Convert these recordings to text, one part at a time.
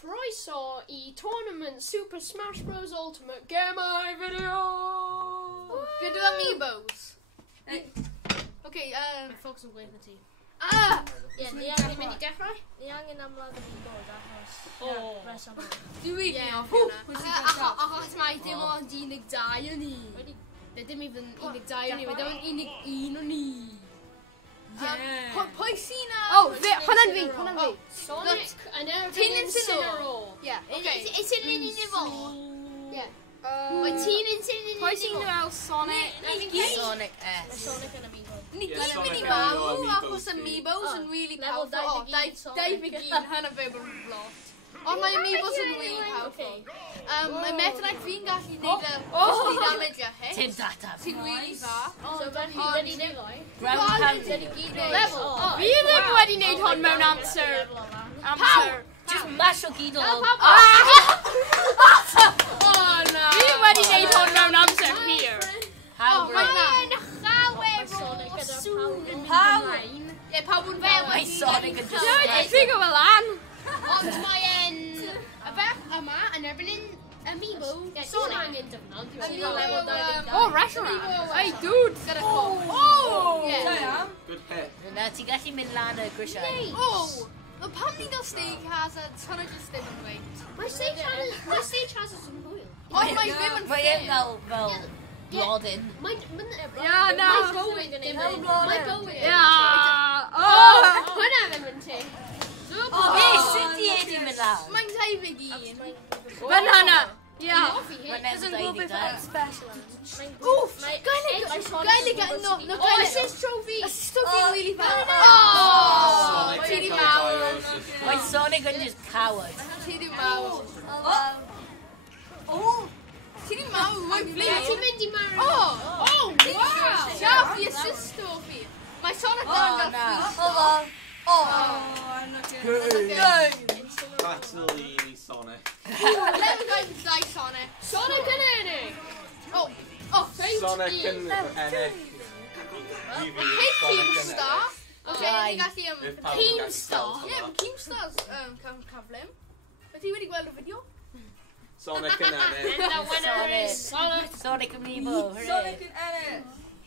croeso I Twrnament Super Smash Bros Ultimate Gamau video! Gyda amiibos. Okay, Focus on playing the team. Ie, Ni angen mynd I dechrau? Ni angen ymladd y amiibos achos... reswm. Dwi'n rili off yna. Achos mae dim ond 12 o ni. Dim even 12 o ni, mae dim ond 11 o ni. Pwy sy'n Hwna'n fi. Sonic and Erbyn Incineroar. Is it in Incineroar? Ie. Mae ti'n Incineroar? Pwy sy'n gweld Sonic? Sonic S. Sonic yn amiibo. Ni gyd Sonic mynd I yn farw amiibos achos amiibos yn really Level powerful. 25. 25 hynny fe bod yn blot. Ond mae amiibos yn really powerful. Mae Metanite fi'n gallu neud y damage a hit. Tim data. Sy'n really dda. So wedi niloi. Ground pound. Level. Fi ddim wedi neud hwn mewn amser. Just mash o gyd o. Oh no. Fi wedi neud hwn mewn amser hir. How great. Ie, pawb yn fel Mae Sonic yn just Dwi'n ffigo fel lan. Ond mae'n... Y beth yma yn erbyn amiibo Sonic angen defnod. Oh, restaurant. Hey, dude. Gyda cof. Good hit. Na, ti'n gallu mynd lan y grisiau. Mae pam ni'n gael steak hazards, hwnna jyst ddim yn weint. Mae stage hazards yn hwyl. Ond mae ddim yn Mae e'n fel blodyn. Yeah, no. Mae bywyd yn ei wneud. Mae bywyd yn ei Yeah. Oh, hwnna ddim yn ti. Be, sut i Eddie mynd lan? Mae'n 21. Banana. Yeah. Mae'n edrych special. Oof! Gael ei assist trophy. Assist trophy yn really bad. Sonic Ti yn di cael mawr. diagnosis. Mae Sonic yn just coward. Ti di mawr. Ti di mawr. Mae'n Ble ti'n mynd I marw? Oh, wow! Siarad the assist trophy. Mae Sonic yn gael That's the lean Sonic. Let me go and die Sonic. Sonic yn ennill. Sonic yn ennill. Hit Keemstar. Dau. Keemstar. Ie, mae Keemstars cyflym. Mae ti wedi gweld y fideo? Sonic yn ennill. And the winner is Sonic. Sonic amiibo. Sonic yn ennill.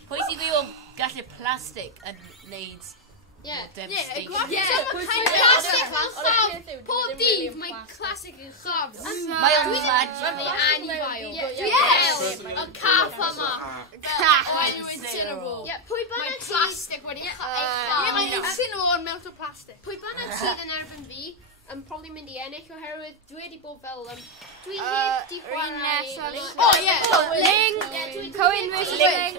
Pwy sy'n gwybod gallu plastig yn neud devastation? Pob dydd mae classic yn chafs. Mae o'n magic. Mae anifail. Y cath yma. Mae'n Incineroar. Pwy Mae bynnag plastig wedi Ie, Mae Incineroar yn melt o plastig. Pwy bynnag sydd yn erbyn fi yn probably mynd I ennill oherwydd dwi wedi bod fel dwi heb di chwarae Cohen vs Link.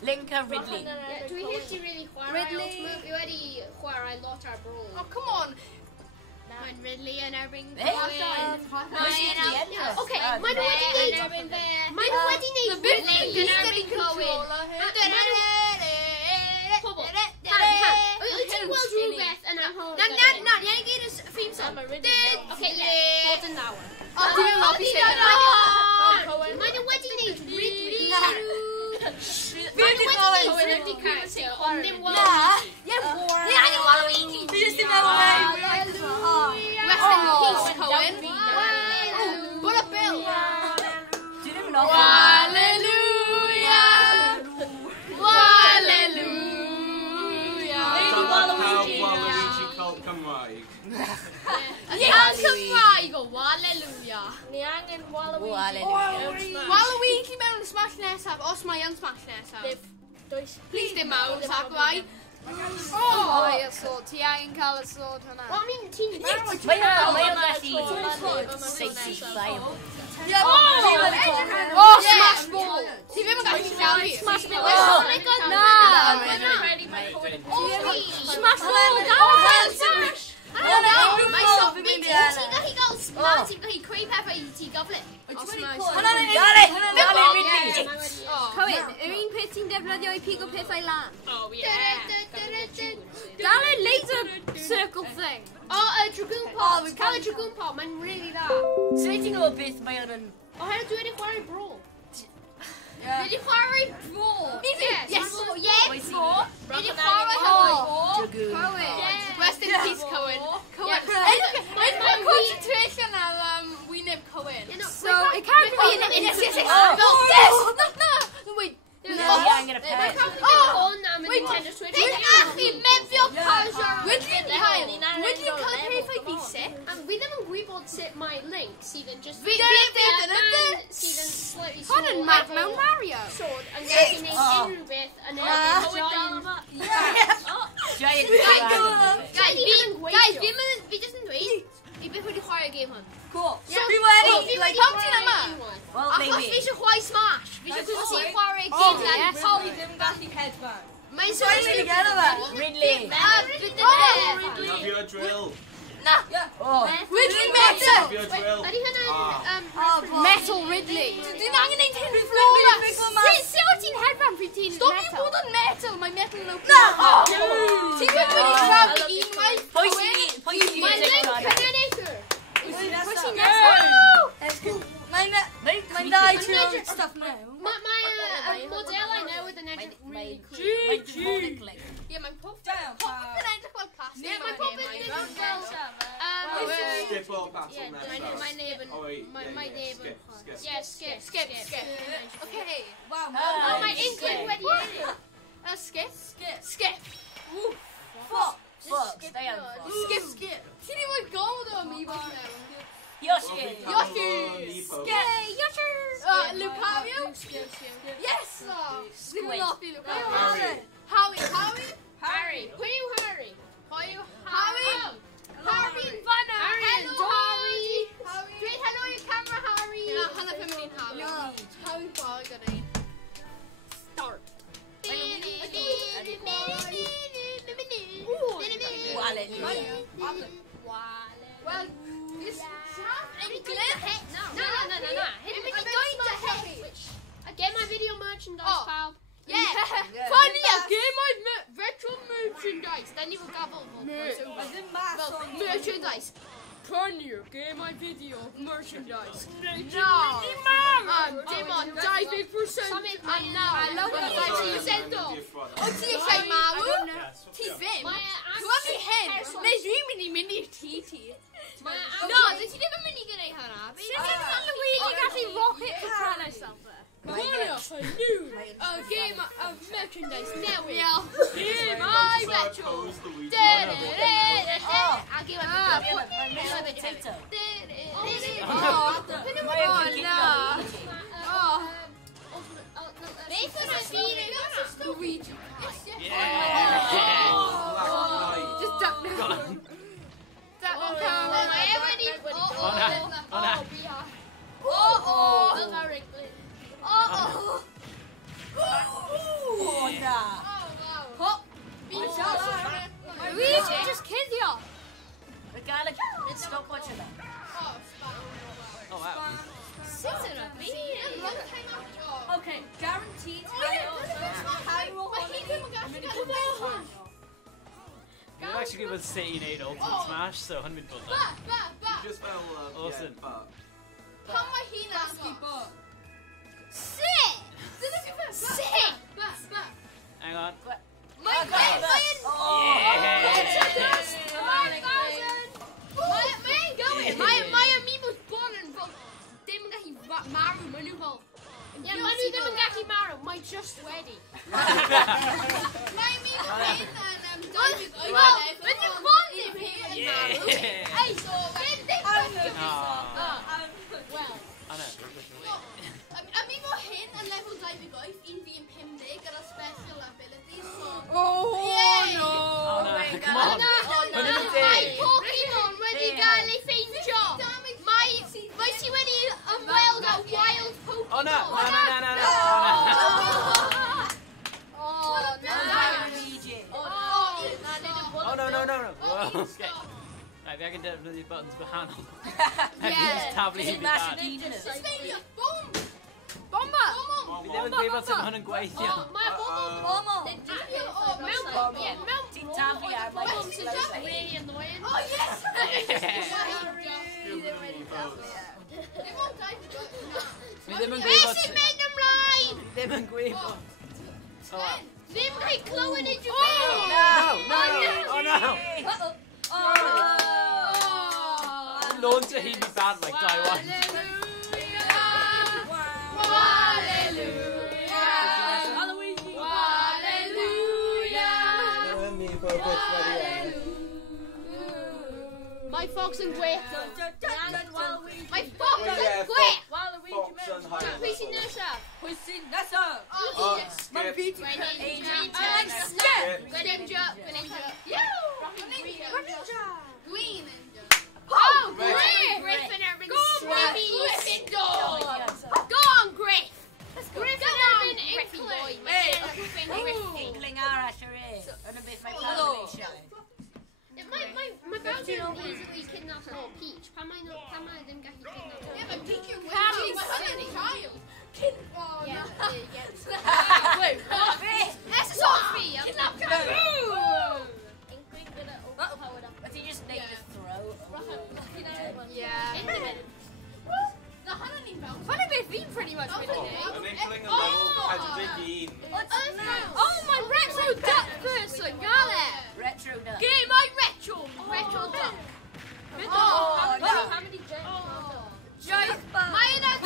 Link a Ridley. Dwi heb di really chwarae Ultimate fi wedi chwarae lot ar Brawl. Oh, come on. Mae'n Ridley yn erbyn Pwy sy'n di ennill? Oce, maen nhw wedi neud Ridley yn erbyn Cohen. Pobl, wyt ti'n gweld rhywbeth yn anghofio? Na, ni angen gyd y theme song. Oce, bod yn nawr. Dwi'n lobby sing. Maen nhw wedi neud Ridley. Fi wedi Ridley character, ond ddim Waluigi. Ni angen Waluigi. Fi jyst ddim meddwl. Rest in peace, Cohen. What a bill. Dwi ddim yn offer. Hallelujah. Hallelujah. Waluigi cult Cymraeg. Ia'n Cymraeg o Hallelujah. Ni angen Waluigi. Waluigi mewn smash nesaf, os mae yn smash nesaf. Please dim mawr, Sagwai. Ti angen cael y sword hwnna. Wel, mi'n ti'n barod. Mae o'n gallu safety fire. Smash ball. Ti ddim yn gallu llawn fi. Smash ball. Oh my god, na. Smash ball. Smash. Mae soft ti'n gallu gael smash, ti'n gallu creu pethau I ti gyfle. Cohen, yr un peth ti'n defnyddio I pigo pethau lan? Oh, yeah. Dal y laser circle thing. Y Dragoon Pot. Cael y Dragoon Pot, mae'n really dda. Sut ti'n gwybod beth mae o'n... Oherwydd dwi wedi chwarae Brawl. Dwi wedi chwarae Brawl. Yes. Dwi wedi chwarae Dragoon. Cohen. Rest in peace, Cohen. Mae'n concentrate Yes. No, wait. I'm gonna pass. Wait, actually, Medfield Power Ridley behind. Ridley can't play if I be sick. And with them and we both set my link, see then just See then slightly Pardon, Mount Mario. sword and then in with and then Giant Guys, vi just en dweud. I beth wedi chwarae game hwn. Cool. Fi wedi. Pam ti'n yma? Well, Achos maybe. fi eisiau chwarae Smash. Fi eisiau chwarae chwarae game yes. Pam. ddim gallu headbang. Mae'n sôn Ridley. Have your drill. Oh. Ridley Metal. Have your drill. Ydy hynna Metal Ridley. Dwi'n angen neud hyn rhyw fflog. Sut o ti'n headband pryd ti'n metal? Stop i bod yn metal. Mae metal yn open. Ti'n gwybod wedi trafod unwaith? Pwy sy'n Mae'n music link on? Canadator. Pwy sy'n nesaf? Mae'n dau trwy'n stuff now. Mae modelau newydd yn edrych really cool. Mae'n demonic link. Ie, mae'n pob yn edrych fel plastig. Ie, mae pob yn edrych fel... Skip all past on that. My neighbour. Oh, wait. My neighbour. Skip. Yeah, skip. Okay. Wow. Mae England wedi ennill. Skip. Fuck. Stay on. Skip. Ti di fod gofod o mi bod mewn. Yoshi. Lucario? Yes! Ddim yn offi Lucario. Harry. Harry. Pwy yw Harry? Harry yn fanna. Harry and Dory. Dweud helo i'r camera, Harry. Hanna pum ni'n Harry. Harry'n gwael gyda ni. Start. Well, this half and Glenn. No. Hit me going to hit. Get my video merchandise, pal. Yeah. Funny, get my retro merchandise. Then you will gavel. Merchandise. Funny, get my video merchandise. No. Dim on diving percent. And now I love it. Ti'n sendo. O ti eisiau marw? Ti ddim. Dwi'n fi hyn. Neu dwi'n mynd i'r ti. No, dwi ti ddim yn mynd i gwneud hynna. Sut ti'n really gallu rocket for trying myself there? Mario, game of merchandise newydd. Game I retro. I'll give it just duck now. Just kill you. The guy that stop watching that. Oh, wow. Okay, guaranteed. We've actually got City 8 Ultimate Smash, so 100 bucks. You just fell Awesome. How my hina but sit. Hang on. My amiibo's born and ddim yn gallu marw, maen nhw fel... Yeah, maen nhw ddim yn gallu marw, mae just wedi. My amiibo hyn yn David Owen. Fydd yn ffonio fi yn marw. Ei, so... Well... Amiibo hyn yn level 28, un fi yn 50 gyda special abilities, so... Oh no! Come on! Mae Pokemon wedi gael ei ffeindio. Mae ti wedi ymweld â wild Pokemon. Oh no! No. Okay. Right, we can do these buttons behind them. Yeah. This is massive need, isn't it? Bomba! We never gave us 100 gweithio. Mae Bomba. Ti'n tafu ar Bomba sy'n just really annoying. Oh yes! We ddim yn gweithio. Sy'n mynd ymlaen? Ddim yn gweithio. Ddim cael clywed y drwy. Oh no! Launch a heavy band like Taiwan. My fox and Griff. My fox and Griff. Pussy Nessa. Pussy Nessa. My Peter. Greninja. Green. Oh, Griff! Griffin Urban Gryffindor! Go on, Griff! Griffin Urban Inkling! Inkling are sure is. And a bit my population. My bounty is easily kidnapped or Peach. Pam I didn't get kidnapped. Yeah, but Peach is my child. Oh, yeah. Wait, what? That's a Sophie! Kidnapped her! But he just needed a throw. Yeah. Funny bit been pretty much with An inkling of level has big Oh, my retro duck person! Got it! Retro duck. Get my retro duck! Oh, no. How many Mine has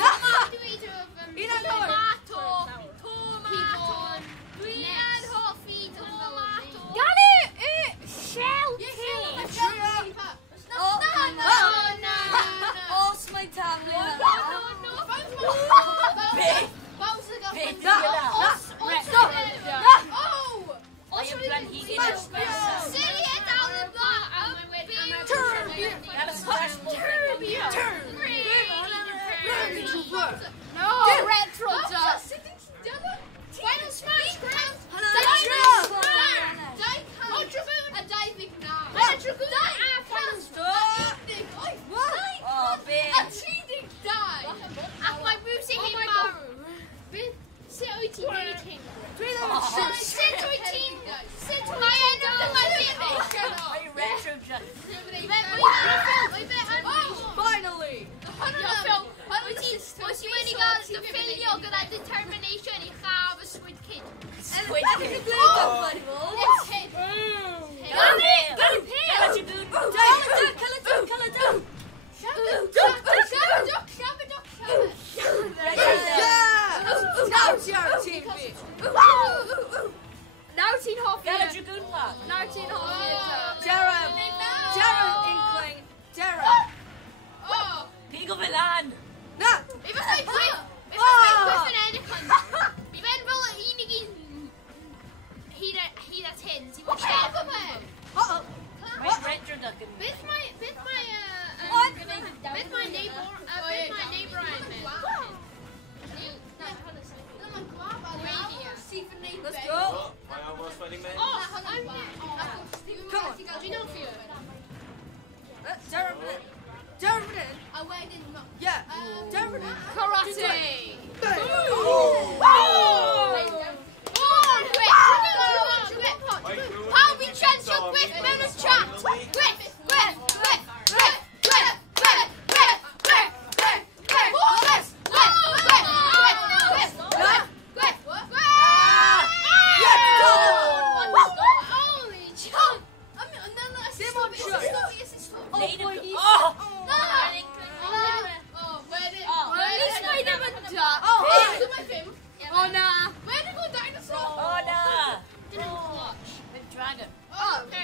tomato, green and hot feet, got it! Shell cake! No! Horse my tongue. Final smash! Oh, bitch. Cheating die! My music in my Sit dating. Sit my end of my finish. Retro duck. Finally. Os you only got the failure got that determination you have a squid kid. Squid kid. It's him. Got it. Now it's your team, bitch. Now it's in half Got a dragoon part. Now it's in half Jared Inkling. Jared. Pico Milan. No. If I say Griffin Anakin, vi vänder väl enigen hela tens. Vad kämpar med? My retro duck. With my neighbor Iron Man. Let's go. My almost fighting man. Come on. Do you know for you? Jared. Yeah. Jared. Karate. How we transfer Griff Miller's chat? Griff. Oh nah. Where did go dinosaur? Oh, no. Didn't clutch. The dragon. Oh no!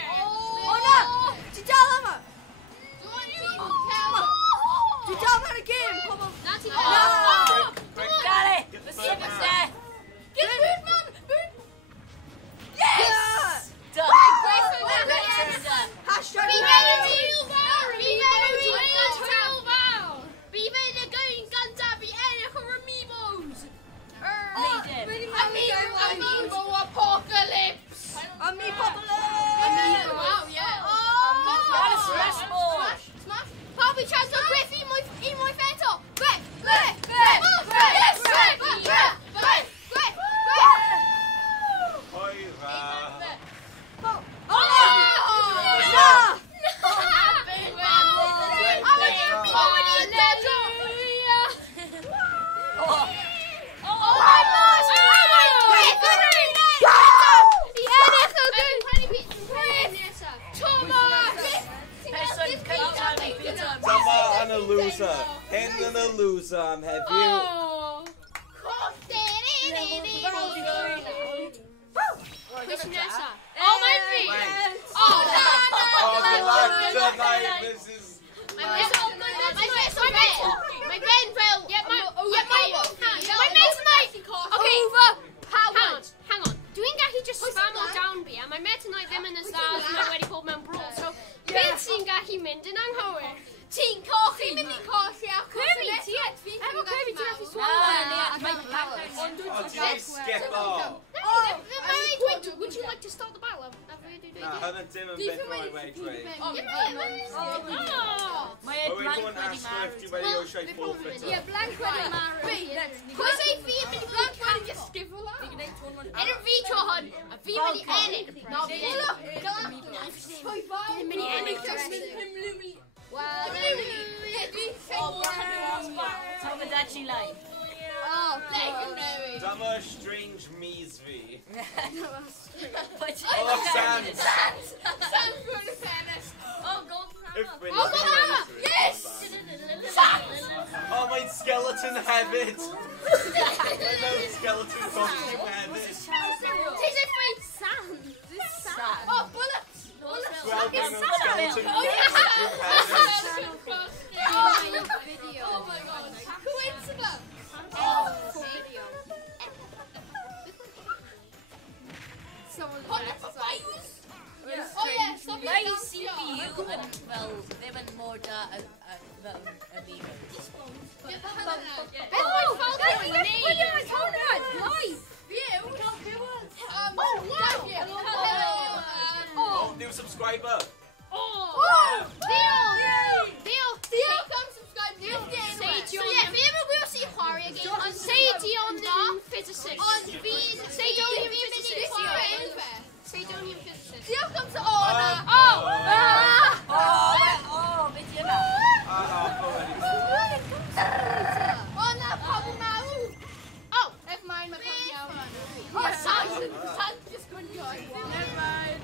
Chitalama! Chitalama again! That's it. Got it. The seventh death. Get Bootman! Yes! Duck. Retro duck. Hashtag Be better to you, Be better to Be better going guns up. Be better for amiibos. Amiibo apocalypse. Amiibo Wow, yeah. Got a smash ball. Smash. Poppy transfer Griff in my phantom. Griff. Hen and a loser, I'm happy. Oh my feet. Oh, no. good luck tonight. This is. My mate tonight. Okay, hang on. Doing that, he just spam all down beer. My mate tonight, them and the stars, my wedi pob mewn brawl. So, beth sy'n gallu mynd yn anghywir? Ti'n cochi. Ti'n mynd i cochi a Kirby, ti efo Kirby, ti'n gallu swallow. Oh, did I skip off? Would you like to start the battle? Hynny dim yn beth mwy wedi dweud. Mae Are we going to ask her if you wedi o eisiau forfeit? Ie, blank wedi marw. Cos ei fi yn mynd i blank wedi disgifo la. Yn fi tro hon, a fi mynd i ennill. No, fi ennill. Fi'n mynd i ennill. Tomodachi life. Dyma strange measly. But Oh, sand! Sam's going to tennis. oh, golden If hammer. we're Oh, not Mama! going to Yes! Sand! Oh, my skeleton hefyd! No skeleton costume hefyd! Tis a free sand. Oh, bullets! Bullets! Well, It's no sand! skeleton Oh, yes! costume hefyd! Oh my god. Coincidence! Oh, video. Someone oh, yeah, stop Mae CPU yn fel ddim yn mor da fel y Vivo. Oh, new subscriber! Theo, come subscribe. Say Dion physicist. Say Donium physicist. Say Donium physicist. Theo comes to Beth yna? Never mind, my Sam's just going to go. Never mind.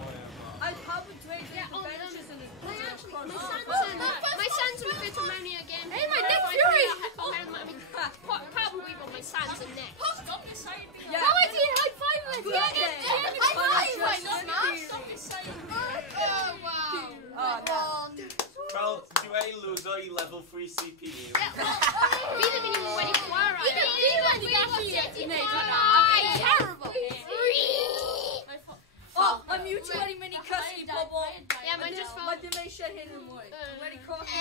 I probably trade benches in his My son's in fit money again. Hey, my neck Probably on my son's in neck. Yeah. How is he high five with you? Oh, wow. Fel, ti wedi lwso I level 3 CPU. Fi ddim yn even wedi chwarae. Fi wedi gallu gwneud hwnna. Terrible. Oh, I'm mutual wedi mynd I cysgu pobl. Yeah, mae'n just fel... Mae dim eisiau hyn yn mwy. Wedi cochi.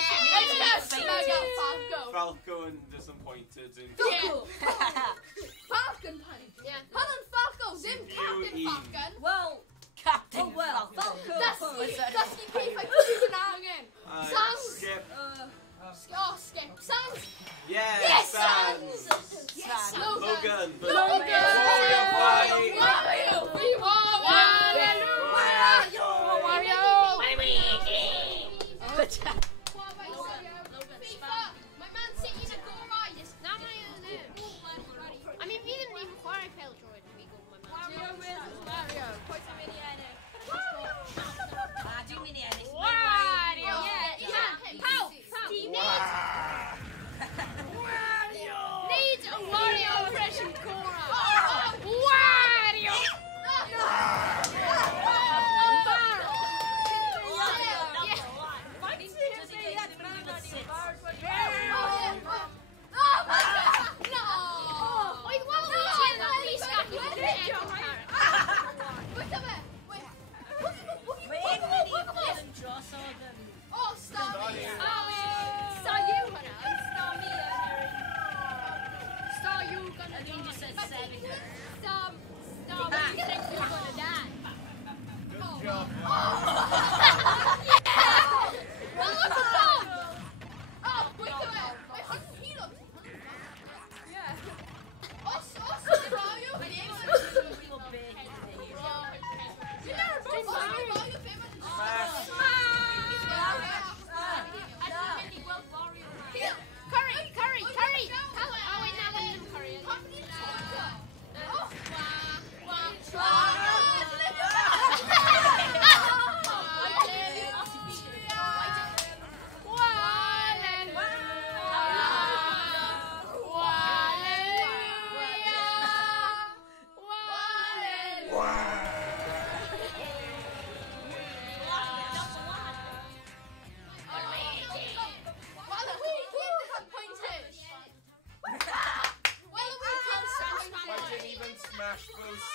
Falco yn disappointed in... Falcon panic. Yeah. Helen Falco, ddim Captain Falcon. Well, Captain well, Falcon. Dysgu prif a ti'n angen. Skip. Oh, skip. Sans. Yes, Sans. Yes, Logan. Logan. Wario. We want Wario. My Man City's a goal riders. Now I mean, we didn't even qualify Pale Droid. We got my Man Mario. Pwy ti'n mynd I ennill? Dwi'n mynd I ennill. Wario. Yeah. Pal.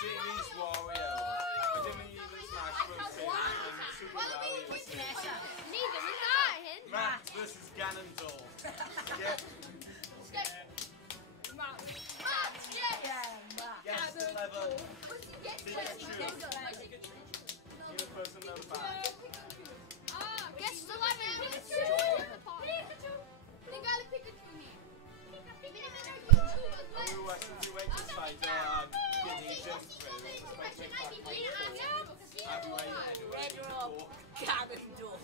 Series Wario. We didn't even Smash Bros. And Super Mario was Neither was I. Matt versus Ganondorf. Yeah. Yes, clever. Pikachu. New person number 5. Guess the lemon. Pikachu. They got a Pikachu here. We were actually waiting inside the jump through. Ganondorf.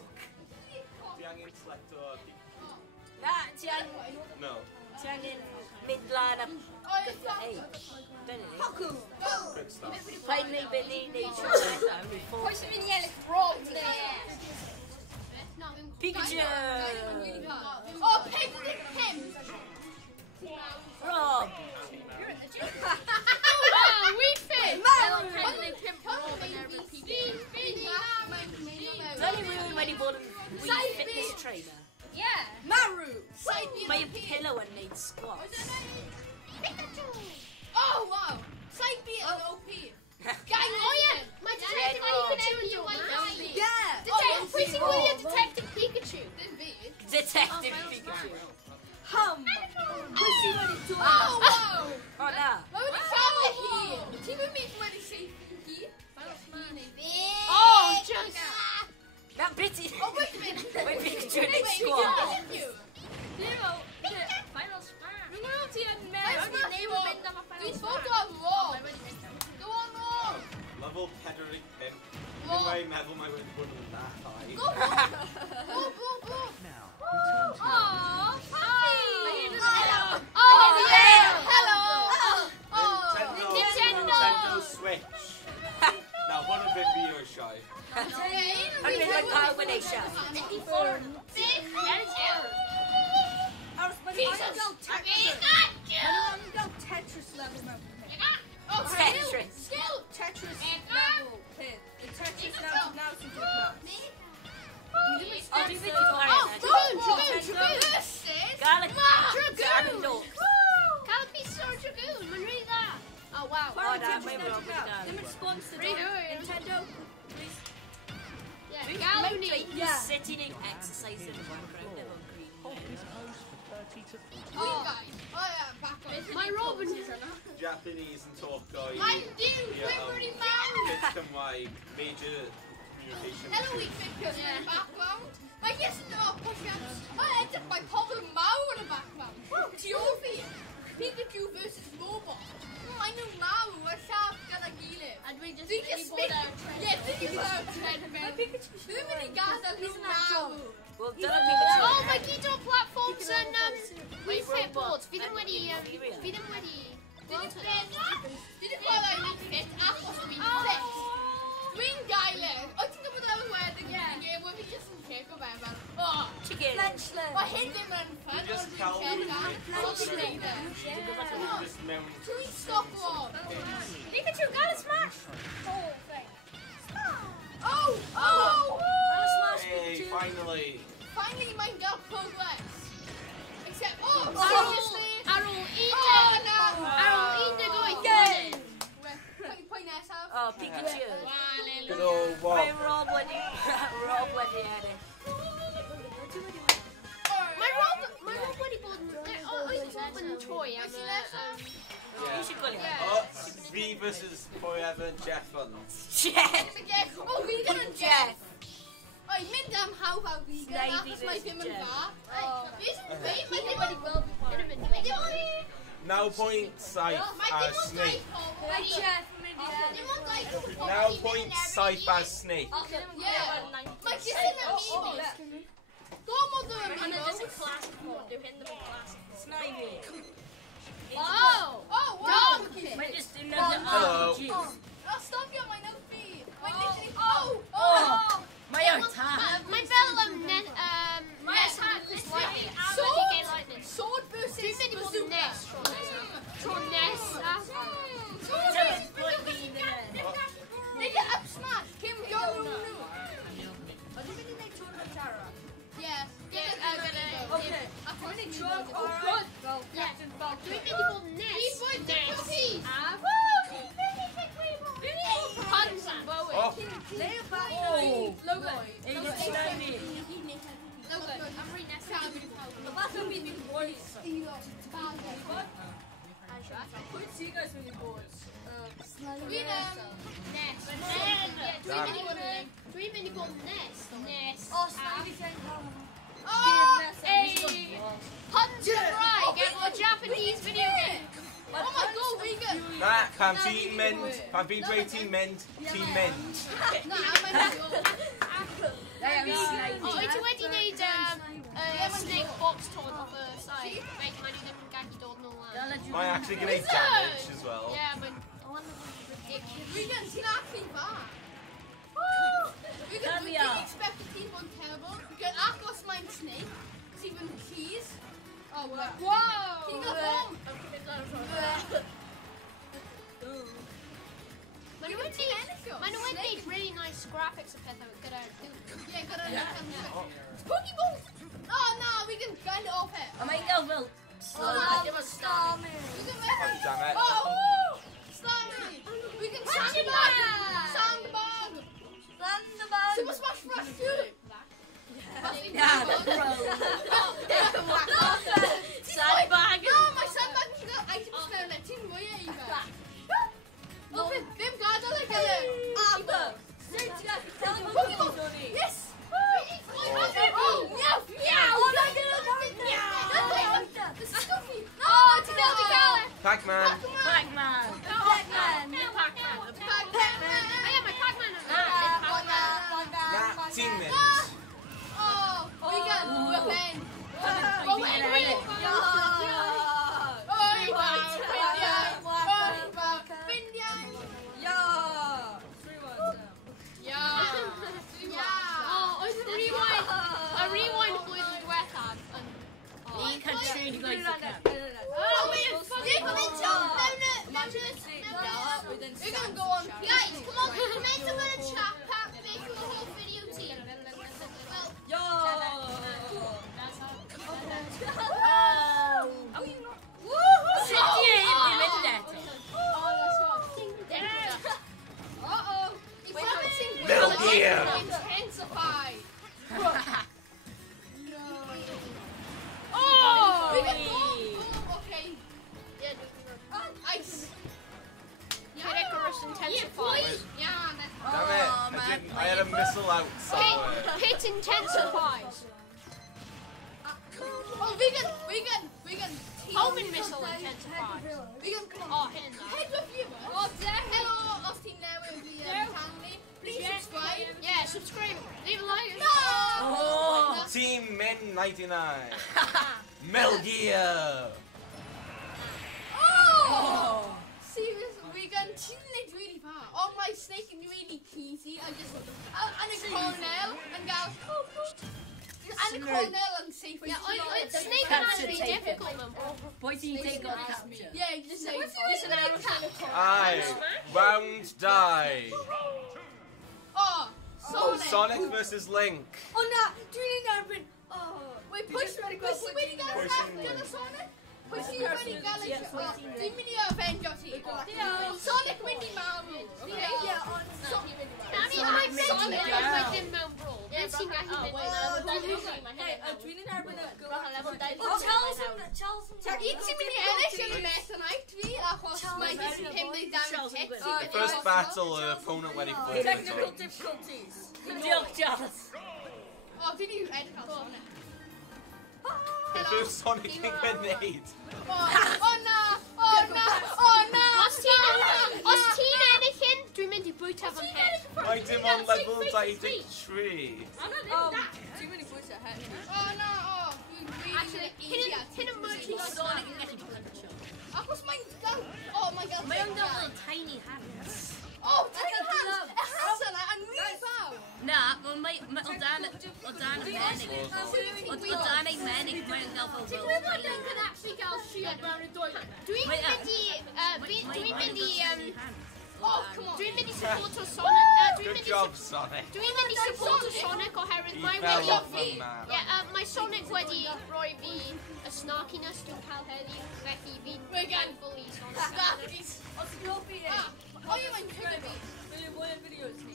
Di angen select o Pikachu. Na, ti ang... No. Ti angen mynd lan am gyda H. Hoku! Good stuff. Pa'n neud be ni'n neud tro nesaf, mi ffôn. Pwy sy'n mynd i ennill Rob? Pikachu! Oh, Pikachu! Him! Rob! Oh, we fit! Dyna rhywun wedi bod yn Wii Fitness trainer. Yeah! Maru! Mae y pillow yn neud squats. Oh, wow! Side B and OP. Gang, oh yeah! My detective Pikachu and you Yeah! Detective Pikachu. Detective Pikachu. Hum! Pwy sy'n wedi dod? Oh, wow! O na. Why would you travel here? The team of mates went to say here. Oh, just... Na, beth i... Oh, wait a minute. Mae Pikachu yn neud Wait, squats. Final smash. Rwy'n gwneud ti yn Let's mewn. not These photos are raw. Go on, raw. Level Pederic Pimp. Raw. Dwi'n meddwl mae wedi bod yn that high. Go, go. Aww, Hello. Oh, yeah. Hello. Nintendo Switch. Now, one of it be your shy. Hynny mae'n pawb yn eisiau. Tetris level mewn. Tetris. Tetris level pit. The Tetris level now sy'n dod mas. O, dwi'n mynd i ddweud. Dragoon. Gael y Ganondorf. Cael y piece o'r Dragoon. Mae'n rili dda. Oh, wow. O, na, mae'n rhaid wedi gael. Ddim yn sponsored Redo, o yeah. Nintendo. Please. Dwi'n Gawn ni. Yeah. sut i neud exercise yn y background efo'n green. Oh, guys. Oh, yeah, back on. My Robin is on. Japanese and talk guy. My dude, we're already married. Kids Cymraeg, major communication. Hello, we figures in the background. I guess no push-ups. I ended by Pablo Mao in the background. Geoffrey. Pikachu versus Robot. I know Mao. We're sharp gonna kill him. And we just Think really it's bought our Yeah, think it's our treadmill. Too many guys that know Mao. Wel, dyna Pikachu. Oh, mae gyd o platforms yn Wii Fit boards. Fi ddim wedi... Fi ddim wedi... Didn't bother Wii Fit achos Wii Fit. Dwi'n gael e. O ti'n gwybod ar y wedyn game where fi just yn cic o fe fel, oh, Chicken. mae hyn ddim yn ffyn, Just ond cael dwi'n cael so ti'n neud e. Just mewn. Dwi'n stop o. Pikachu, gael y smash! Oh! Hey, finally. Finally, mae'n gael progress. Except, oh, Ar seriously? ôl un Oh, no! Ar ôl un deg wyth. Pwy nesaf? O, Pikachu. Good old Mae Rob. Rob wedi... Rob wedi ennill. Mae Rob wedi bod yn... Oedd Rob yn troi am y... Fi eisiau gwylio. Oh, V versus forever Jeff Funds. Jeff! Oh, Regan and Jeff. Oi, mynd am hawdd a Regan, Snivy achos mae ddim yn versus dda. Isn't fe? Mae ddim wedi gweld before. 9 points saith as Snake. Dim ond dau gwybod. 9 points saith as Snake. Mae jyst yn amigos. Gormod o amigos. Snivy. Oh, wow. Mae jyst yn mynd Hello. RPG. I'll stop you on my note feed. Oh. Mae o'n tan. Mae fel Nes Hackers Lightning. Lightning. Sword versus Dwi'n mynd i bod yn Nes tro nesaf. Nid e up smash. Kim Jong-un. Ydych chi'n gwneud Twrnament arall? Yes. Okay. Dwi'n mynd i trog o'r... Go, Captain Falcon. Dwi'n mynd i bod yn Nes. Three-point difficulties. Hans and Bowie. Oh. Logo. Japanese video game. Oh my god, we go. Right, pam team mend. Pam fi'n dweud team mend. Team mend. No, I'm it's wedi neud snake box torn off the side. Right, man, you didn't get your dog no one. Mae'n actually gwneud damage as well. Yeah, but ridiculous. We can see actually bad. We didn't expect the team on terrible. We can Akos mine snake. See when keys. Oh wow. Whoa! He got home! Maen nhw wedi neud really nice graphics o pethau gyda Yeah, got a Pokeballs! Oh no, we can grind it off it. I might go well. Starman! Damn it. Oh! Starman! We can sandbag! Sandbag! Super Smash Bros. 2! Yeah, Sandbag! No, my sandbag was got items now and it's in way either. Look at them guys are like Pokeball! Yes! This is Stuffy! Oh, it's a Pac-Man. Pac-Man. Nah, team mend. Oh, we got weapon! We're gonna go on. Guys, come on, comment some in the chat. Pack this for the whole video team. Yo! Metal Gear. Intensify! Okay. Ice! Icarus intensifies. Yeah, Damn it. I had a missile out somewhere. Hit intensifies. Oh, we can. Homing missile intensifies. We can come on. Oh, hitting that. Hey, look here. Hello, us team there with the family. Please subscribe. Yeah, subscribe. Leave a like. Oh! Team Men 99. Metal Gear. Oh! Serious, we can chillin' really far. Oh, my snake is really easy. I just and a cornell and go. And a cornell and safe. Yeah, snake is actually difficult, man. Boys, you take on capture. Yeah, just say. This an arrow trying to call. Aye. Round die. Oh, Sonic versus Link. Oh no, Twrnament. Oh, wait, push when you guys after Sonic. Push when you guys Dimini Avengers. Sonic Winnie Marvel. Okay, yeah. First battle, opponent when he fought. Technical difficulties. Oh, did you edit Sonic? First Sonic grenade. Oh no! Oh no! Oh no! Os ti'n anything, dwi'n mynd I bwyta fo'n head. I dim on level 93. Oh, too many boots ahead. Oh no! Oh, Actually, hyn yn murky Sonic yn gallu punch. What's my gun? Oh my god! Mae o'n gael tiny hands. Oh, tiny hands! It has yna, and really foul! Na, o dan y menig. O dan ei menig, mae'n gael fel Ti'n meddwl bod yn actually gael shield mewn y dwy? Dwi'n mynd I Oh, come on! Dwi'n mynd I supporto Sonic. Good job, Sonic. Dwi'n mynd I supporto Sonic oherwydd mae fell off the wedi... map. Mae Sonic wedi rhoi fi y snarkiness dwi'n cael heddiw, felly fi'n fully Sonic. Os ydw fi Oh, you went to me.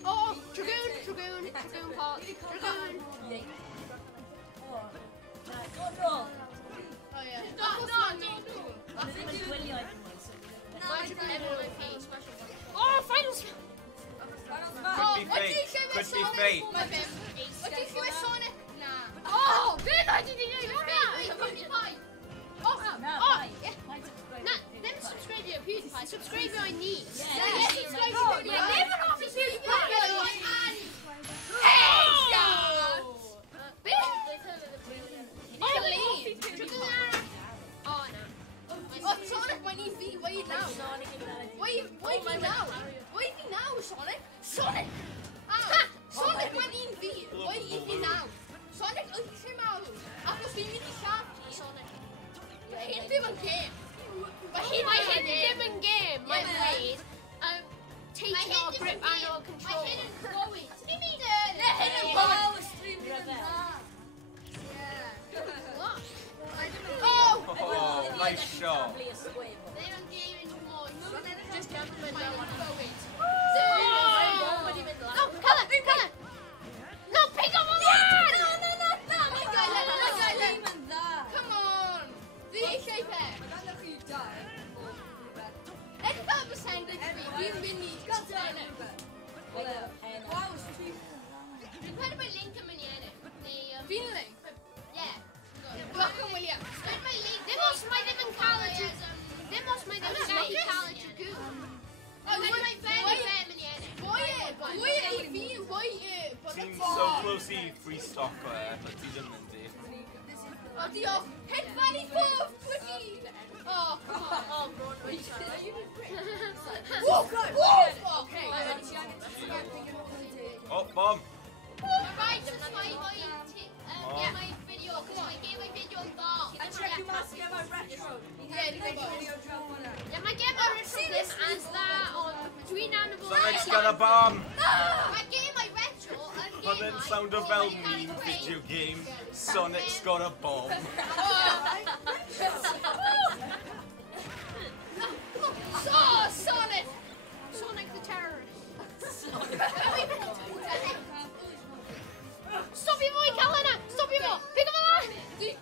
Oh, Dragoon part. Dragoon. No. Oh, yeah. No. Oh, final spell. Could be fate. What do you say with Sonic? Nah. Oh, good! I didn't know that! PewDiePie! Oh, yeah. Nah, never subscribe to PewDiePie. Subscribe to my niece. Yeah, subscribe to PewDiePie. Never off to PewDiePie! Hey! Oh, no. Oh, Sonic, my niece feet. Wait now. Wait now. Wait now, Sonic. Sonic! Ah! Sonic, my niece feet. Wait now. Sonic, ydych mawr. Achos fi'n mynd I siarad I Sonic. Mae hyn ddim yn gêm. Mae hyn ddim yn gêm. Mae'n dweud, taking our grip and our control. Mae hyn yn clywed. Sut ni'n mynd? Mae hyn yn clywed. What? Oh, nice shot. They're on game in one. Just gentlemen don't want to go it. No, Colour! No, pick up a man! No! My guy, come on! Do you shape it? Let's go percentage we've been need to turn it. We've had my link in the feeling. Yeah. Welcome, William. They must my them in college. They must my them in college. Seems so closely free stock but he didn't Oh, diolch. Hit Fanny Puff, please. Oh, come on. Whoa! Okay. Oh, bomb. Right, subscribe my video, because I gave my video a thought. I check you must get my retro. Yeah, my game my retro clip and that on Twrnament. Sonic's got a bomb. I gave my retro and But then sound of Elmine video game. Sonic's got a bomb. Oh, Sonic! Sonic the terrorist. Stop him, boy, Calena! Stop him up! Pick him up!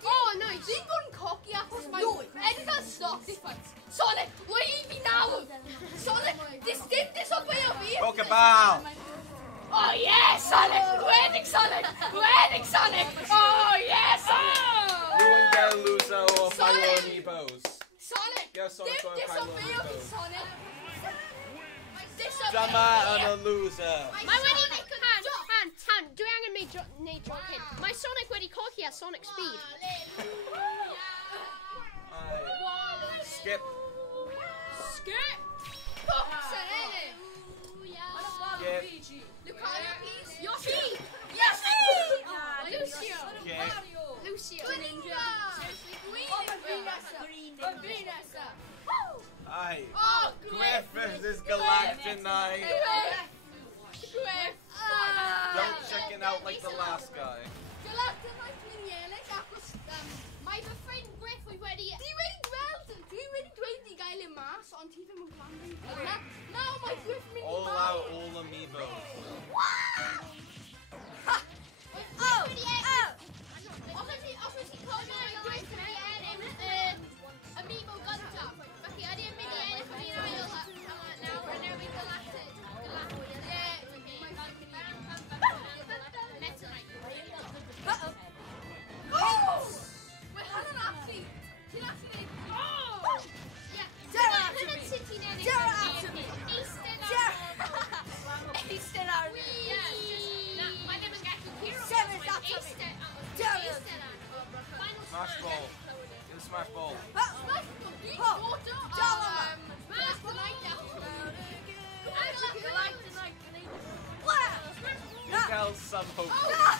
Oh, no, dwi'n bod yn cocky achos mae Edgar stop difference. Sonic, leave me now! Sonic, this up by your feet! Pokeball! Oh, yeah, Sonic! Winning Sonic! Winning Sonic! Oh, yeah, Sonic! You and get a loser or Pyro Amiibos. Sonic! Yeah, Sonic or This Pyro up by your feet, Amiibos. Sonic! This up Drama and a loser. My winning Han, dwi angen neud jokin. Mae Sonic wedi cochi at Sonic Speed. Skip. Skip. Lucario, please. Yoshi! Lucio! Okay. Lucio! Vanessa! Aye. Oh, Griff is Galactonite. Griff! Don't chicken out like the last guy. Galactonite ni'n ielig achos mae fy ffrind Griff wedi... Dwi wedi dweud I gael ei mas, ond ti ddim yn plan. Now mae Griff mynd I All mas. out all Amiibos. Os wyt ti'n cofio mae Griff wedi ennill Amiibo Gundam. Felly ydy yn mynd I ennill fi'n ail nawr yn erbyn Galactic. We're having an athlete. Ti'n athlete. Oh! Yeah. Easter out. My name is Gaki Hero. Smash ball. Get a smash ball. You tell some hope quick.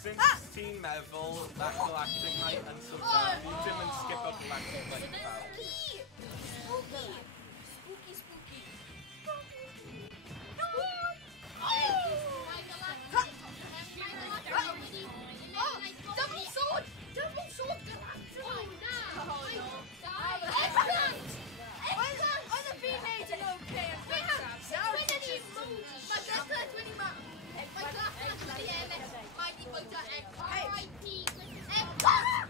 Since Team Metal, that Galactic Knight and some beat him and skip a Galactic Knight. Spooky, spooky. Double sword! Double sword! Oh no! Other females are okay. R.I.P.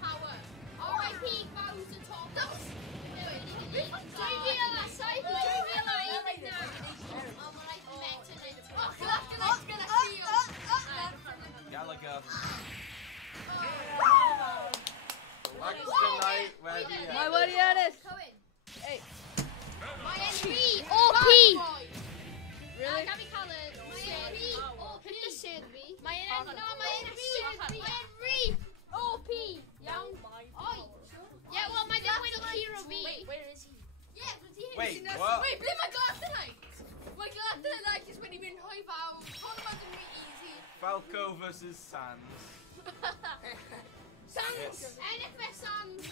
Power. R.I.P. Bowser Tom. Do you realise now? Oh my God. Oh, Galactic's gonna shield. Gallagher. Like tonight, where do you My word, Yanis. Hey. My enemy. OP. Really? Gabby Callan. My enemy. OP. Can you just say the V? My enemy. No, my enemy. My enemy. OP. Young. Oi. Yeah, well, my dad went on Hero V. Wait, where is he? Yeah, but he Wait, what? Wait, play my Galactic. My Galactic is when he win high vow. Tournament is really easy. Falco versus Sans. Sans. Yes. NFS Sans.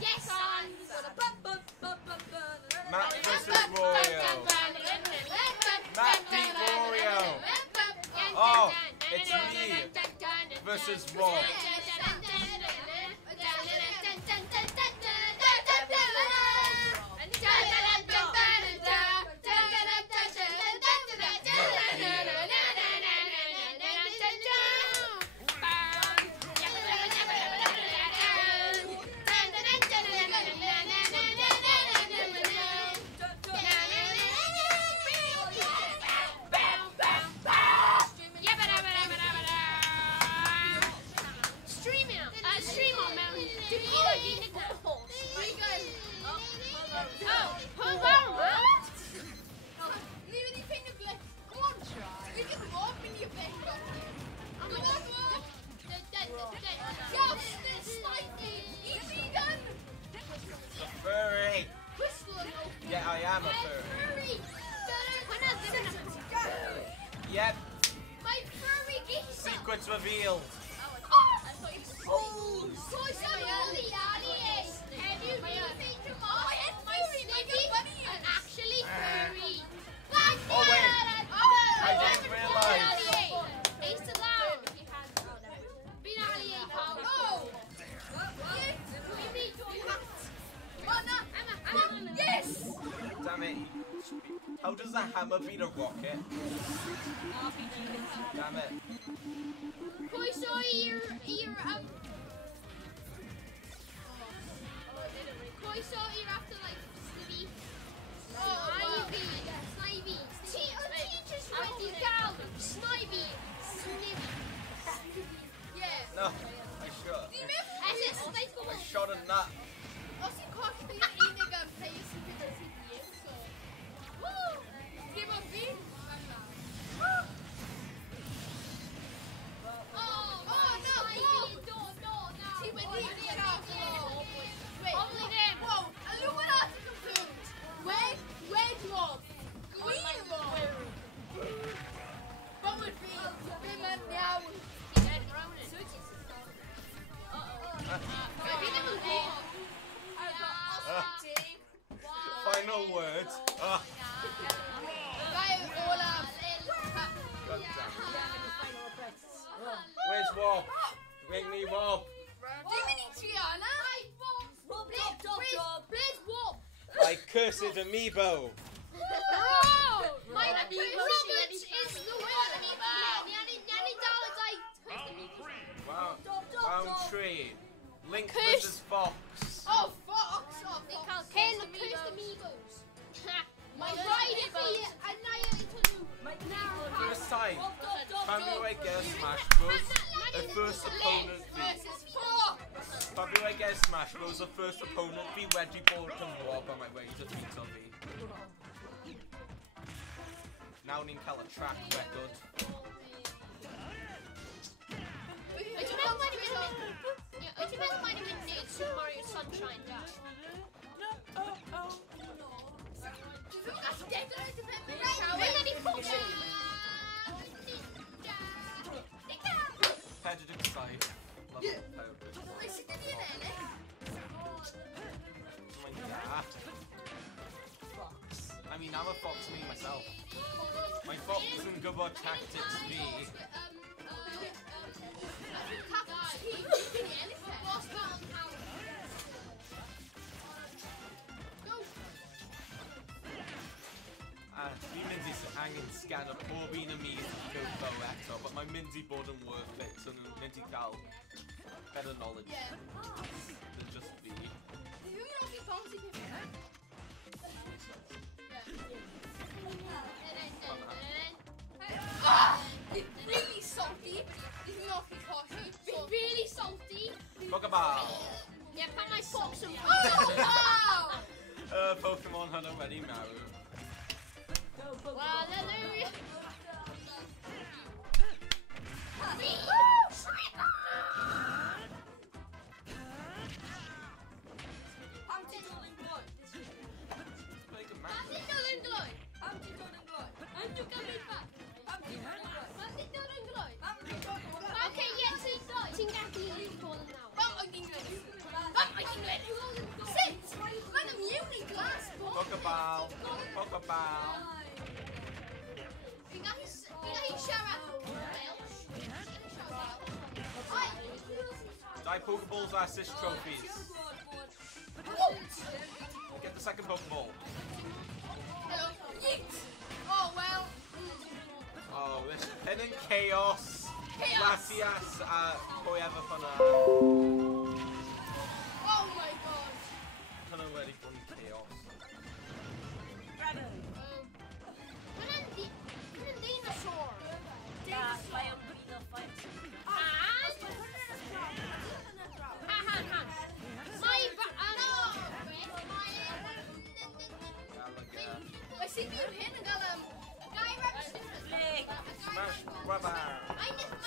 Yes, Sans. Matt versus Wario. Matt beat Wario. Oh, it's me versus Rob. Furry. Yeah, I am a furry. Yep. My furry geese. Secrets revealed. Oh, so actually furry. Oh wait, I didn't realise. Ace it loud. Been Ali power. Oh. Yes. Damn it. How does a hammer beat a rocket? Damn it. Koi saw your Koi saw your after like Snivy. Oh, Ivy. Snivy. Teachers went you down. Snivy. Snivy. Yeah. No, I shot. I shot a nut. Os i'n colli unig am players sy'n gyda CDM, so... Woo! Dim ond fi? Oh, no! Ti wedi cael... Wait, only them! Whoa! Illuminati confirmed! Red mob! Green mob! Bywyd fi! Ddim yn iawn! Fi ddim yn gwybod! Final words. Right, Olaf. God damn. Where's Rob? Bring me Rob. Triana. Where's Wob? My cursed amiibo. Bro! My Robert is the winner. Nanny Wow. Round 3. Link versus Fox. Oh, Fox! Oh, they can't kill the cursed amigos. My ride is First time. Family guest Smash Bros. The first opponent versus Fox. Family guest Smash Bros. The first opponent be Reggie Bolton Rob on my way to T-Tubby. Now need to a track record. Wyt ti'n meddwl mae'n mynd wneud Super Mario Sunshine Dash? Headed inside. Level power. I'm a fox me myself. My fox and good tactics me. Mi mynd i angen sgan o pob un o mi go eto, but mae'n mynd I bod yn worth it, so nhw'n mynd I cael better knowledge than just me. It's really salty. It's not precaution. It's really salty. Pokeball! Yeah, pan my fox and Oh, wow! Pokemon hunter ready now. Hallelujah! Okay, yes, ti'n gallu bod yn nawr. Sit! Man, I'm using glass ball. Pokeball! Pokeball! Fi'n gallu siarad Welsh. Die Pokeballs are assist trophies. Get the second Pokeball. Hello. Yeet! Oh, well. Oh, this Pin and Chaos. Gracias a whoever hwnna. Oh my god. Hwnna wedi bod yn chaos. Mae'n dinosaur. Mae sy'n byw hyn yn gael Guy Rabbit. Smash rubber.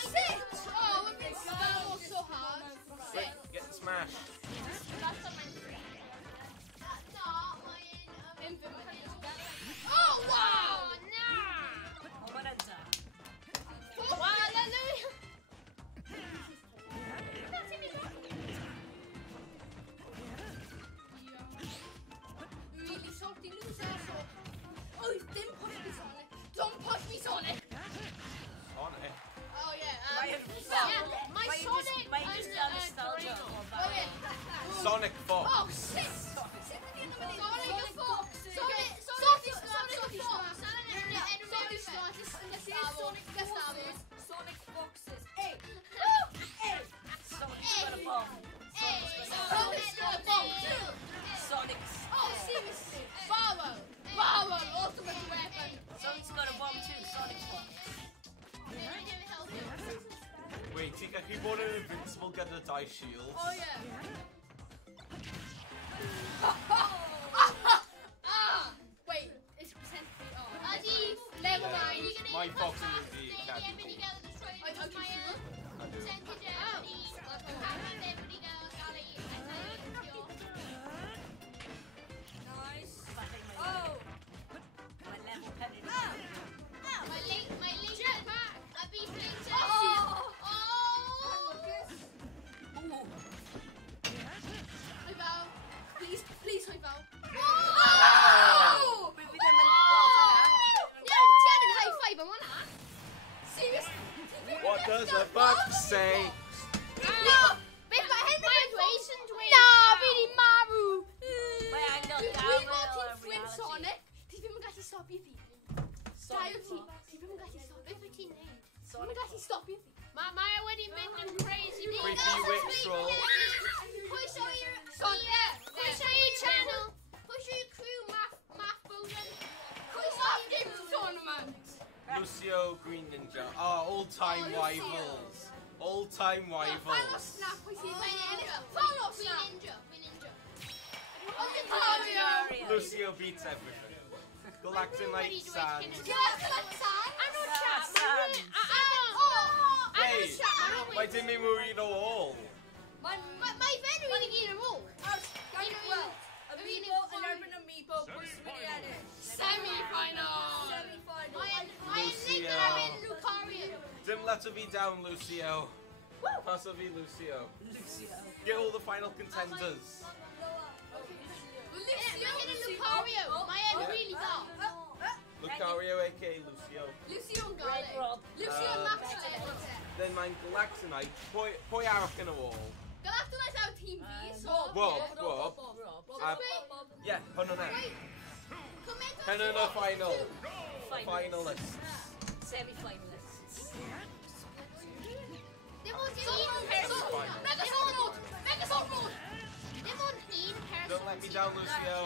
Sit! Oh, we've been spelled so hard. Sit. Get smashed. Oh, wow! Hallelujah! Really salty loser. Oh, don't push me, Sonic. Don't push me, Sonic. Sonic. Oh, yeah. My Sonic and Oh, yeah. Sonic Fox. Oh, sit! Sit at the end of the Sonic the Fox. Sonic the Fox. Sonic Foxes. Hey! Hey! Sonic's got a bomb. Sonic's got a bomb too. Sonic's. Oh, seriously. Barlow, ultimate weapon. Sonic's got a bomb too. Sonic's bomb. Wait, ti'n gallu bod yn invincible gyda die shields? Oh, yeah. Wait, it's percentage. Oh, Adi, never mind. My fox in the category. Nice. Oh. My level penny. My late jetpack. I beat later. Ooh. Please, Hoival. Oh! Bydd fi ddim yn gweld hwnna. Ti angen high five am hwnna? Seriously? What does a fox say? No! Beth mae hyn yn dweud? No, fi di marw! Mae angen Dwi gael fod ti'n o'r ffwyn reality. Sonic, ti ddim yn gallu stopio fi. Dau o ti, ti ddim yn gallu stopio. Beth wyt ti'n neud? Ti ddim yn gallu stopio fi. Mae wedi mynd yn crazy. Creepy witch troll. Pwy show your... Pwy show your channel? Pwy show your crew, Math Bowden? Pwy show your Twrnament? Lucio Green Ninja. Oh, all-time rivals. All-time Follow rivals. Snap, pwy sy'n ennill? Follow Snap. Mario. Lucio beats everything. Galactonite Sand. Ano chat? Hey, mae dim i mwyn o all. Mae fe'n rwy'n gyd ar ôl. Well, Amiibo yn erbyn Amiibo, pwy sy'n mynd i ennill? Semi-final! Semi-final. Mae'n nid yn erbyn Lucario. Dim let o fi down, Lucio. Pass o fi, Lucio. Lucio. Get all the final contenders. Lucario. Mae'n rili dda. Lucario, aka Lucio. Lucio yn gael ei. Lucio yn Max. Then mae'n Galactonite. Pwy arall yn y wall? Galactonite out team fi, so... Rob. Yeah, hwn yna. Hyn yn y final. Finalists. Semi-finalists. Dim ond un person. Megazord mode! Megazord mode! Dim ond un person. Don't let me down, Lucio.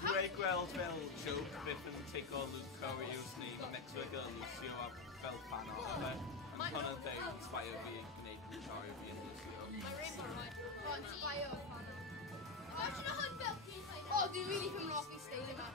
Dwi'n gweld fel joke beth yn take o Lucario's name a Mexico Lucio a fel fan o fe. Ond hwn yn dweud inspire fi i gwneud Lucario fi yn Lucio. Inspire fan o. Watch na hwn fel P5. Oh, dwi'n really Cymrogi steil yma.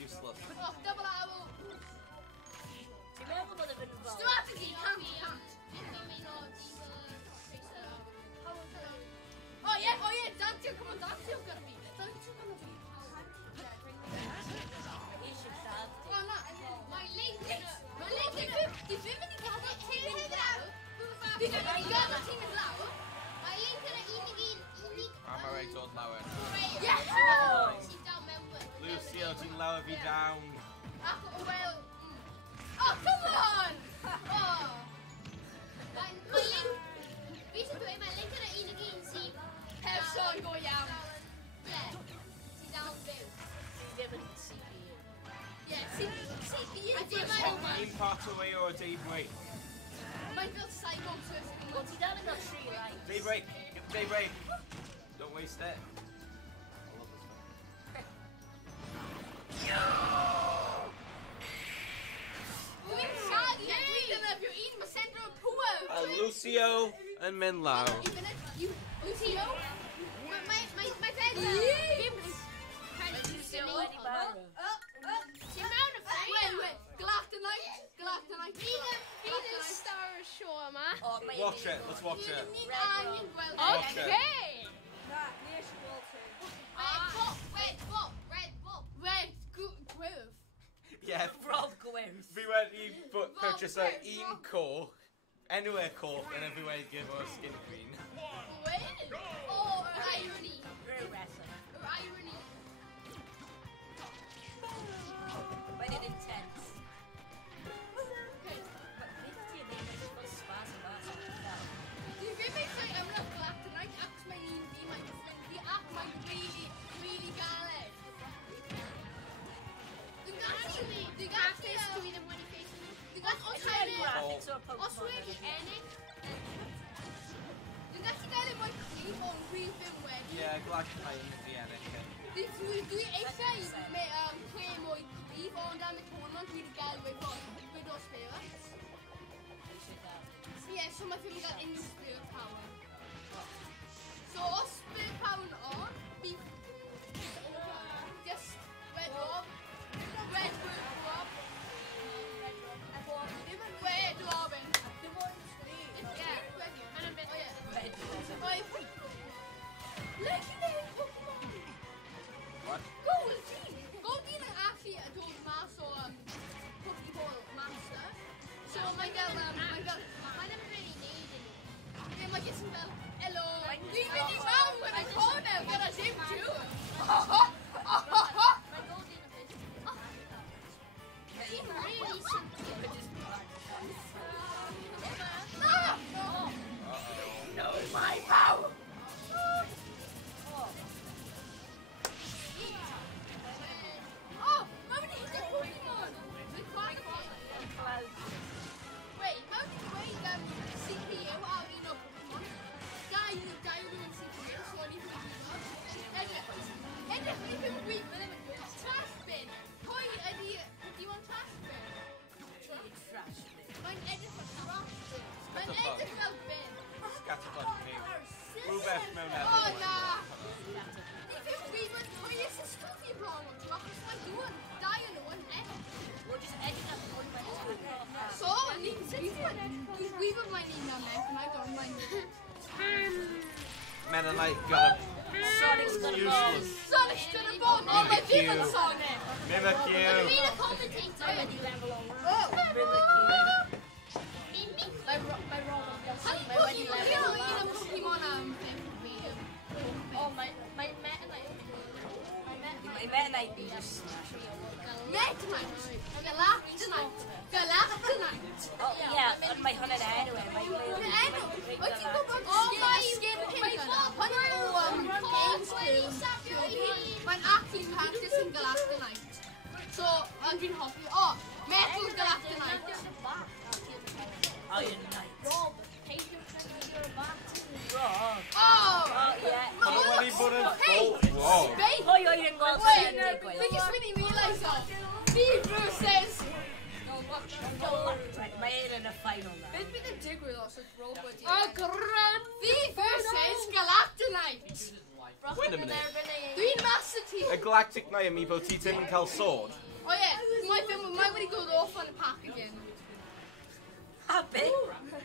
Useless. Oh, double owl. Strategy, can't. Oh yeah, Dante, come on, Dante, gonna be. Oh no, my link is Vimini got it. Team is loud. Because you got the team is loud. My link is I'm alright on lower. Yeah! Lucio, ti'n lower fi down. Well, oh, come on! Oh. My link, basically, my link is un si person go iawn. Yeah, si down byw. Yeah, Un part away or a daybreak. Mae'n fel Simon Turski. Well, ti dal yn gael 3 lives. Daybreak. Don't waste it. Lucio and Minlau. Lucio? My bed. Watch it, let's watch it. Okay. Red Grove. Yeah, Rob Gwyrth. fi wedi purchase un coch, anywhere coch, and everywhere give us skin green. Oh, irony. Wrestling. Irony. When it intense. Dwi'n meddwl am lyfr Galactonite ac mae'n un fi, mae'n ffrind fi ac mae'n really galed. Dwi'n gallu os wedi ennill, dwi'n gallu gael ei mwy cryf o'n rhyw ddim wedi. Yeah, Galactonite fi ennill. Dwi eisiau creu mwy cryf ond am y tournament dwi wedi gael ei o spirit. Yeah, so mae ddim yn cael unrhyw spirit power. So os spirit power on, bydd just Red Rob. Red Rob. Red Robin. Yeah. Legendary Pokemon. What? Goldeen yn actually dod mas o Pokeball Master. So mae'n gael, mae'n ddim really neud yn nhw. Mae'n jyst yn fel, hello. Dwi'n mynd i mewn yn y corner gyda Jim Jew. Mae Goldeen yn bit. Ti'n really simple. No, my power. best mewn ever. O, na! Ni fi'n gwybod, mae eisiau stwff i bron o'n trach, os mae dwi'n dau yn nhw yn We'll just edit that one by So, ni'n gwybod mae'n un am eich, mae'n gorau mae'n... Men and I got Sonic's gonna useless. Sonic's gonna bomb! O, mae ddim yn Sonic! Mimic you. Fi'n y commentator wedi level over. Mae Rob yn gallu. Mae wedi level over. Un am Pokemon am Mae Met yn My Meta Knight be just Metamite! Galactonite! Galactonite! Oh yeah, on my hunted anyway. My Enw! Wyt ti'n gwybod skin pink yna? Pan nhw games mae'n actually character sy'n Galactonite. So, ond dwi'n hoffi... O! Metal Galactonite! Iron Knight. Rob, paid your friend your back. Rob. Oh! Yeah. When he put in Hey! Whoa. Space! Oh, you're in gold. Wait, because when he realised that, me versus... My aim in the final now. Beth bydd y digwydd os oedd Rob wedi... Oh, grand! Me versus Galactonite! Wait a minute. Dwi'n Master Chief! A Galactic Knight amiibo ti ddim yn cael sword? Oh yeah, mae wedi dod off on the packaging. Happy?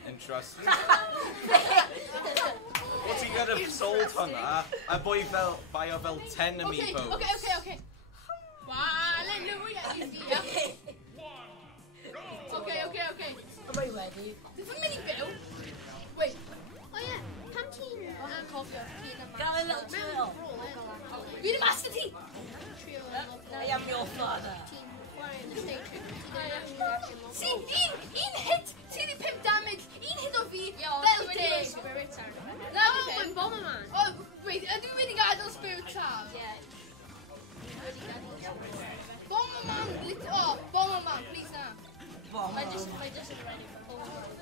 Interesting. What's he gonna have sold hwnna? A boi fel, bio fel 10 amiibos. Okay. Hallelujah! Okay. Am I ready? Dwi'n fy mynd I byw? Wait. Oh yeah, pam ti'n cofio Got a little twirl. Dwi'n Master Chief! I am your father. See, un hit! See the 5 damage! Un hit o fi! Fel 10! No, mae'n Bomberman. Oh, wait, ydw I wedi gadael Spirit Child? Bomberman! Oh, Bomberman, please na. Mae just yn ready for Bomberman.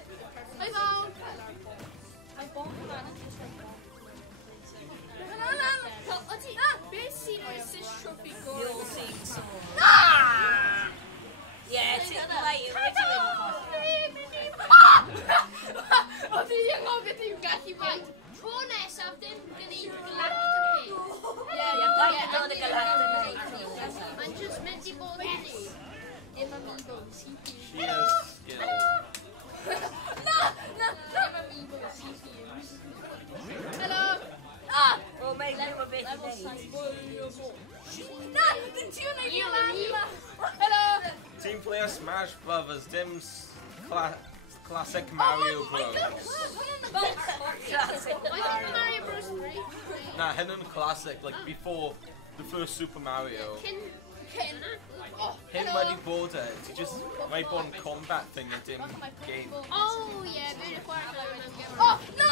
Hi, Fawn! Mae Bomberman yn just like Beth sy'n oesus trwffi You'll see some. Ah! Yeah, it's like O, ti'n ngofio ti'n gallu faint? Tro nesaf dim gwneud Galactic. the Galactic. Mae'n just mynd I bod yn ni. Dim amiibo, CPU. She has skill. No! Dim amiibo, CPUs. Hello! Oh, make him a bit Level late. 6. No! The tune I feel Hello! Team player Smash Brothers, Dim's classic Mario Bros. Mario Bros 3. Nah, hyn yn classic, like before the first Super Mario. Ken. Oh, Hyn wedi bod e, ti just, mae bod yn combat thing a dim game. Oh yeah, fi'n chwarae fel yna'n gymryd. Oh, no!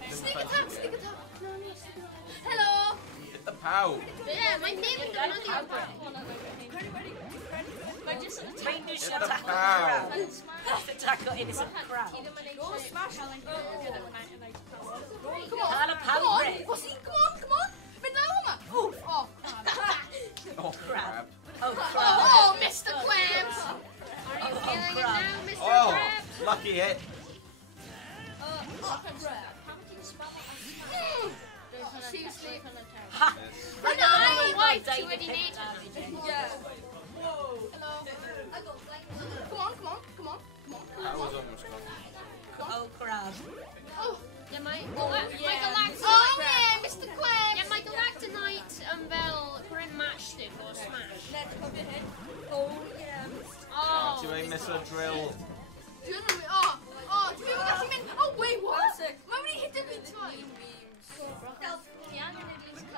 Dim Sneak offensive. attack. Hello! Hit the pow. Yeah, mae dim yn dod yn Mae just yn Mind you, Hit shut the up. pow. Attack got innocent crowd. Go smash Come Hala on, pal come on. break. Come on. Mynd fel hwnna. Oh, Oh crap. Oh, crap. oh, Mr. Clams. Are you feeling it crap. now, Mr. Oh, Krabs? lucky hit. How would you spell that? Seriously. Ha! Yes. I know, wife to any nature. Yeah. Hello. Come on. That was almost gone. Oh, crap. Oh, Yeah, my Galactic. oh yeah, Mr. Clams. Yeah, my Galactonite fel bryn match stick or smash. Oh, yeah. Oh. Do I miss a drill? Oh, do you gallu mynd? Oh, wait, what? Mae wedi hit y fi twice.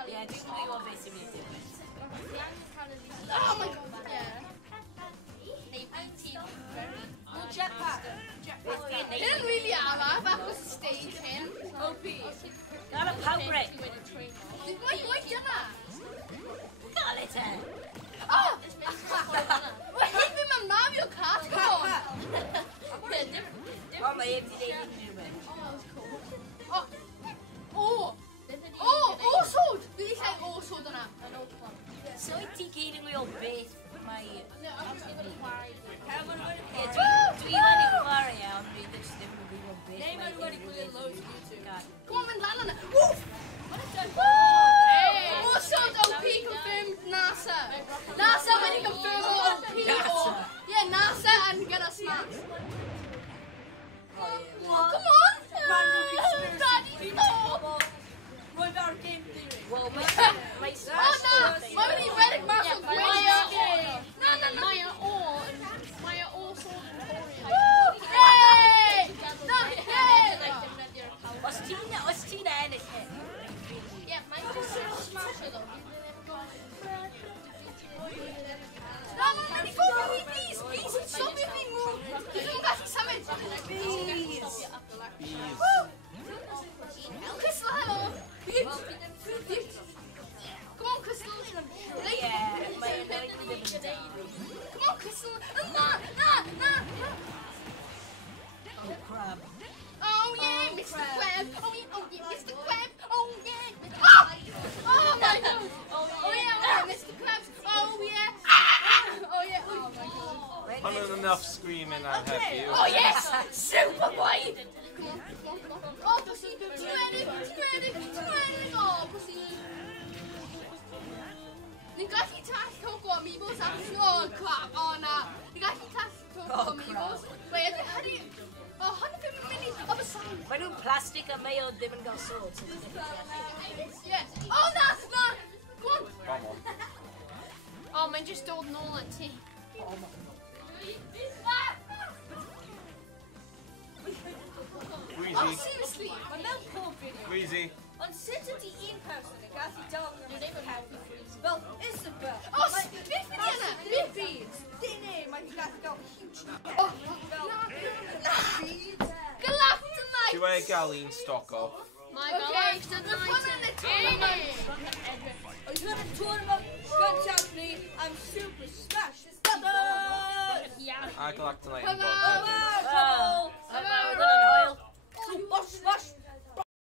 Yeah, do you want this immediately? Oh my god, yeah. Jetpack. Didn't really have that was stage him. OP. Got a power break. Wait, Jenna. Got it. Oh! We're hitting him Mario Kart. Come on. Oh, my empty day didn't do it. Oh, sword. Did he say oh sword on that? So I think eating your bait, my... Yeah, do you want to worry out? We just didn't be your bait. Come on, man, land on it. Woof! Also, OP confirmed NASA. NASA when he confirmed OP or yeah, NASA and get us smash. Come on! Daddy, stop! What our game theory? Well, my Oh no! Why would he read it Marshall? No. Maya also. Yay! What's Tina in it? Yeah, mine just smash it though. No, please, stop making me move. You don't got to summon. Please. Crystal, hello. Come on, Crystal. Come on, Crystal. No. Oh, crap. Oh yeah, Mr. Crab. Oh yeah, Mr. Crab. Oh yeah. Oh my God. Oh yeah, Mr. Krabs. Oh yeah. Oh yeah. Oh my God. Not enough screaming I've had for you. Oh yes, super white. Come on. Oh, pussy. 20. Oh, pussy. The guy he tasked Coco Amiibos after. Oh crap. Oh no. The guy he tasked Coco Amiibos. Wait, how do you? 150 minutes of a song. If I do plastic, I may have them and got swords. Yes. Oh no. Come on. Come on. Oh man, just told Nolan too. Oh seriously. My milk porn video. Breezy. On Saturday in person, the guy who don't well, Isabel. Oh, big banana. Big beans. Dinner, my guy got huge. Oh, Galactonite. Do I Galeen stock off? My Okay, Galactonite. the fun in the tournament. Oh, you want a tournament? Watch out, please. I'm Super Smash. Yeah. I Galactonite Hello. and Bob. Oh, I'm oil. Bosh.